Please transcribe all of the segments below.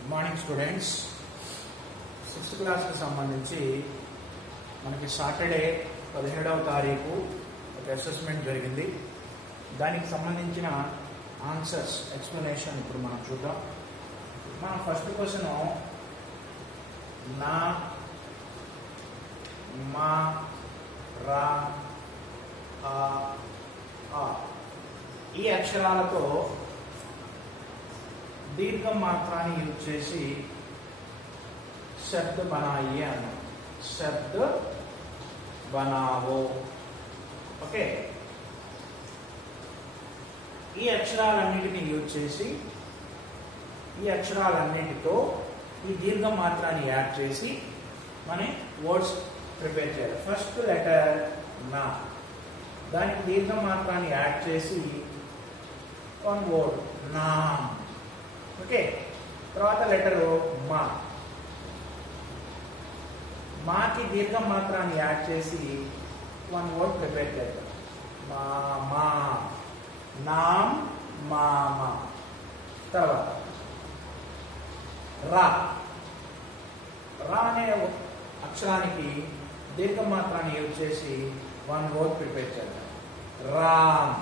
Good morning students. 6th క్లాస్కి సంబంధించి మనకి సాటర్డే 17వ తారీఖు ఒక అసెస్మెంట్ జరిగింది. దానికి సంబంధించిన ఆన్సర్స్ ఎక్స్ప్లెనేషన్ ఇప్పుడు మనం చూద్దాం. మన ఫస్ట్ క్వశ్చన్ నా, మా, రా, ఆ ఈ అక్షరాలతో దీర్ఘం మాత్రాన్ని యూజ్ చేసి శబ్ద బనాయి అన్నాం. శబ్ద బనావో. ఓకే, ఈ అక్షరాలన్నిటిని యూజ్ చేసి ఈ అక్షరాలన్నిటితో ఈ దీర్ఘం మాత్రాన్ని యాడ్ చేసి మన వర్డ్స్ ప్రిపేర్ చేయాలి. ఫస్ట్ లెటర్ నా, దానికి దీర్ఘం మాత్రాన్ని యాడ్ చేసి వన్ వర్డ్ నామ్. ఓకే, తర్వాత లెటరు మా, మాకి దీర్ఘం మాత్రాన్ని యాడ్ చేసి వన్ వర్డ్ ప్రిపేర్ చేద్దాం. మామా, నామ్, మామా. తర్వాత రా, రా అనే అక్షరానికి దీర్ఘం మాత్రాన్ని యూజ్ చేసి వన్ వర్డ్ ప్రిపేర్ చేద్దాం. రామ్.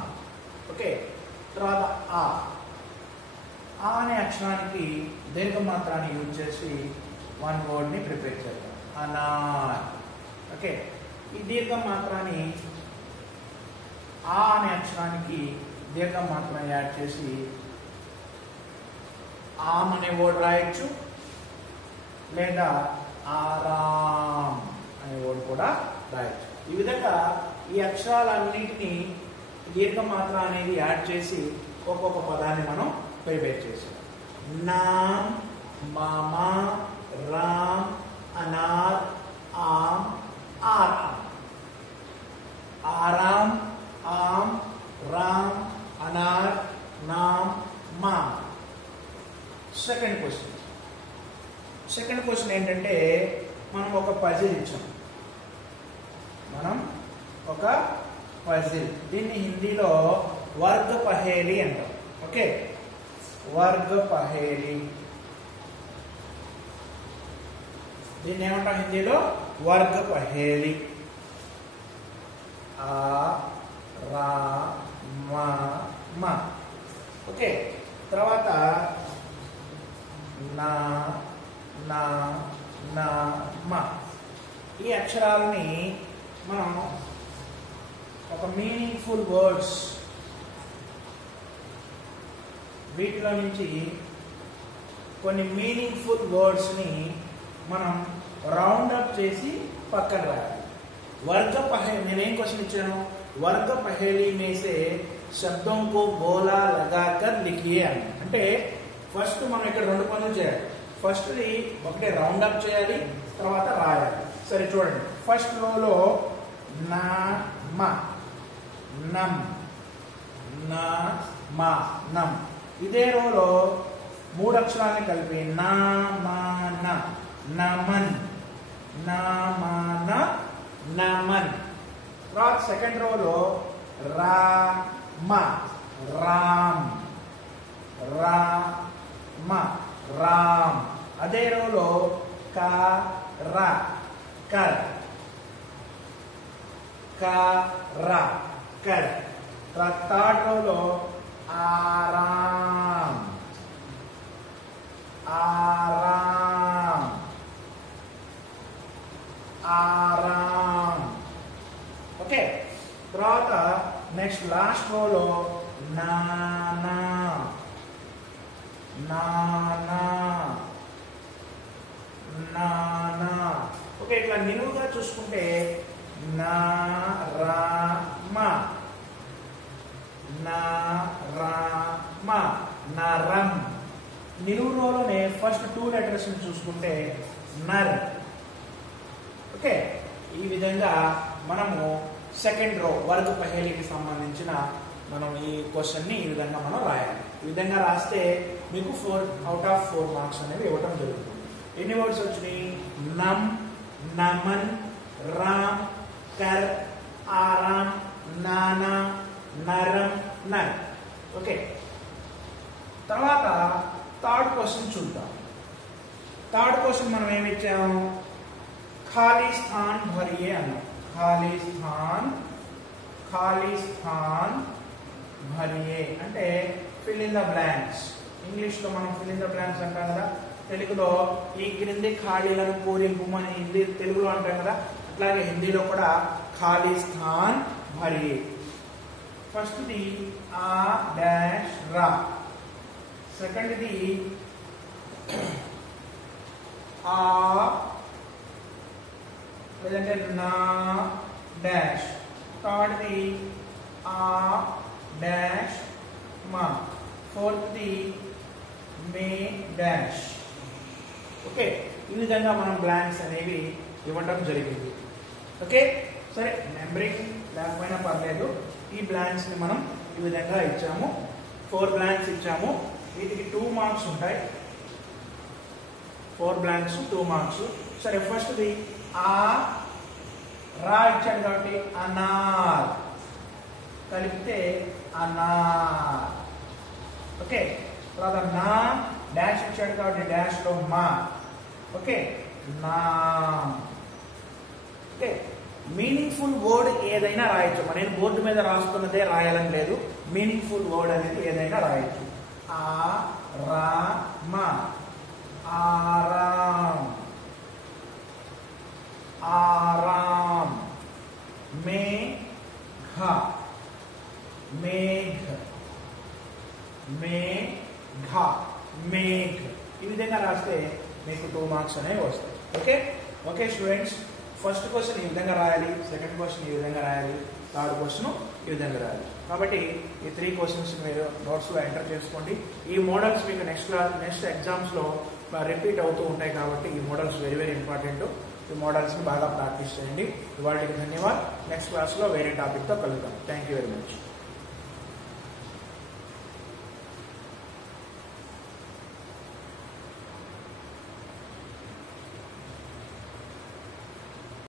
ఓకే, తర్వాత ఆ అనే అక్షరానికి దీర్ఘ మాత్రాన్ని యూజ్ చేసి వన్ వర్డ్ని ప్రిపేర్ చేద్దాం. అనార్. ఓకే, ఈ దీర్ఘ మాత్రాన్ని ఆ అనే అక్షరానికి దీర్ఘ మాత్రాన్ని యాడ్ చేసి ఆమ్ అనే వర్డ్ రాయొచ్చు, లేదా ఆరామ్ అనే వర్డ్ కూడా రాయొచ్చు. ఈ విధంగా ఈ అక్షరాలన్నింటినీ దీర్ఘ మాత్ర అనేది యాడ్ చేసి ఒక్కొక్క పదాన్ని మనం ప్రిపేర్ చేసాం. నామ్, మామా, రామ్, అనార్, ఆమ్, ఆరామ్. ఆరామ్, ఆమ్, రామ్, అనార్, నామ్, మామ్. సెకండ్ క్వశ్చన్ ఏంటంటే మనం ఒక పజిల్ ఇచ్చాం. దీన్ని హిందీలో వర్గ పహేలి అంటాం. ఓకే, వర్గ పహేలి. దీన్ని ఏమంటాం హిందీలో? వర్గ పహేలి. ఆ, రా, మా, మా. ఓకే, తర్వాత నా, నా, నా, మా. ఈ అక్షరాలని మనం ఒక మీనింగ్ఫుల్ వర్డ్స్ వీటిలో నుంచి కొన్ని మీనింగ్ఫుల్ వర్డ్స్ని మనం రౌండ్ అప్ చేసి పక్కన రాయాలి. వర్గ పహేలి. నేనేం క్వశ్చన్ ఇచ్చాను? వర్గ పహేలి మేసే శబ్దం కో బోలా లగాకర్ లిఖియే అని. అంటే ఫస్ట్ మనం ఇక్కడ రెండు పనులు చేయాలి. ఫస్ట్ది ఒకటే రౌండ్ అప్ చేయాలి, తర్వాత రాయాలి. సరే చూడండి, ఫస్ట్ రోలో నా, మా, నమ్, నా, మా, నమ్. ఇదే రోలో మూడు అక్షరాలను కలిపి నా, మా, న, నమన్, నా, మా, న, నమన్. తర్వాత సెకండ్ రోలో రా, మా, రామ్, రా, మా, రామ్. అదే రోలో కా, రా, కర్, కా, రా, కర్. థర్డ్ రోలో ఆరామ్, ఆరామ్, ఆరామ్. ఓకే, తర్వాత నెక్స్ట్ లాస్ట్ రోలో నానా, నానా, నానా. ఓకే, ఇట్లా నిలువుగా చూసుకుంటే నా, రా, మా, నా, రా, మా, నరం. నిలువు రోలోనే ఫస్ట్ 2 లెటర్స్ చూసుకుంటే నర్. ఓకే, ఈ విధంగా మనము సెకండ్ రో వర్గ పహేలికి సంబంధించిన మనం ఈ క్వశ్చన్ని ఈ విధంగా మనం రాయాలి. ఈ విధంగా రాస్తే మీకు 4 out of 4 మార్క్స్ అనేవి ఇవ్వటం జరుగుతుంది. ఎన్ని వర్డ్స్ వచ్చినాయి? నమ్, నమన్, రామ్, కర్, ఆరామ్, నానా, నరం, నర్. ఓకే, తర్వాత థర్డ్ క్వశ్చన్ చూద్దాం. థర్డ్ క్వశ్చన్ మనం ఏమి ఇచ్చాము, ఖాళీ స్థాన్ భరియే అన్నాం. ఖాళీ స్థాన్ భరియే అంటే fill in the blanks. English లో మనం ఫిల్ ఇన్ ద బ్లాంక్స్ అంటాం కదా, తెలుగులో ఈ క్రింది ఖాళీలను పూరింపుమని హిందీ తెలుగులో అంటాం కదా, అట్లాగే హిందీలో కూడా ఖాళీ స్థాన్ భరియే. ఫస్ట్ ది ఆ డాష్ రా, సెకండ్ ది ఆ లేదంటే నా డాష్, థర్డ్ ది ఆ డాష్ మా, fourth the May dash. Okay, ఈ విధంగా మనం బ్లాంక్స్ అనేవి ఇవ్వడం జరిగింది. ఓకే, సరే నెంబరింగ్ లేకపోయినా పర్లేదు, ఈ బ్లాంక్స్ ని మనం ఈ విధంగా ఇచ్చాము. 4 బ్లాంక్స్ ఇచ్చాము, వీటికి 2 మార్క్స్ ఉంటాయి. 4 బ్లాంక్స్ 2 మార్క్స్. సరే ఫస్ట్ ది ఆ రా ఇచ్చాడు కాబట్టి అనార్, కలిపితే అనార్. ఓకే, తర్వాత నా డాష్ ఇచ్చాడు కాబట్టి డాష్ లో మా. ఓకే, నా. ఓకే, మీనింగ్ఫుల్ వర్డ్ ఏదైనా రాయొచ్చు. నేను బోర్డు మీద రాస్తున్నదే రాయాలని లేదు, మీనింగ్ఫుల్ వర్డ్ అనేది ఏదైనా రాయొచ్చు. ఆ రా మా, ఆరాం, ఆరాం. మేఘ, మేఘ, మేఘ, మేఘ. ఈ విధంగా రాస్తే మీకు 2 మార్క్స్ అనేవి వస్తాయి. Okay okay students, first question ఈ విధంగా రాయాలి, సెకండ్ క్వశ్చన్ ఈ విధంగా రాయాలి, థర్డ్ క్వశ్చన్ ఈ విధంగా రాయాలి. కాబట్టి ఈ 3 క్వశ్చన్స్ మీరు నోట్స్లో ఎంటర్ చేసుకోండి. ఈ మోడల్స్ మీకు నెక్స్ట్ ఎగ్జామ్స్లో రిపీట్ అవుతూ ఉంటాయి కాబట్టి ఈ మోడల్స్ వెరీ వెరీ ఇంపార్టెంట్. ఈ మోడల్స్ని బాగా ప్రాక్టీస్ చేయండి. ఇవాళకి ధన్యవాదాలు. నెక్స్ట్ క్లాస్లో వేరే టాపిక్తో కలుద్దాం. Thank you very much.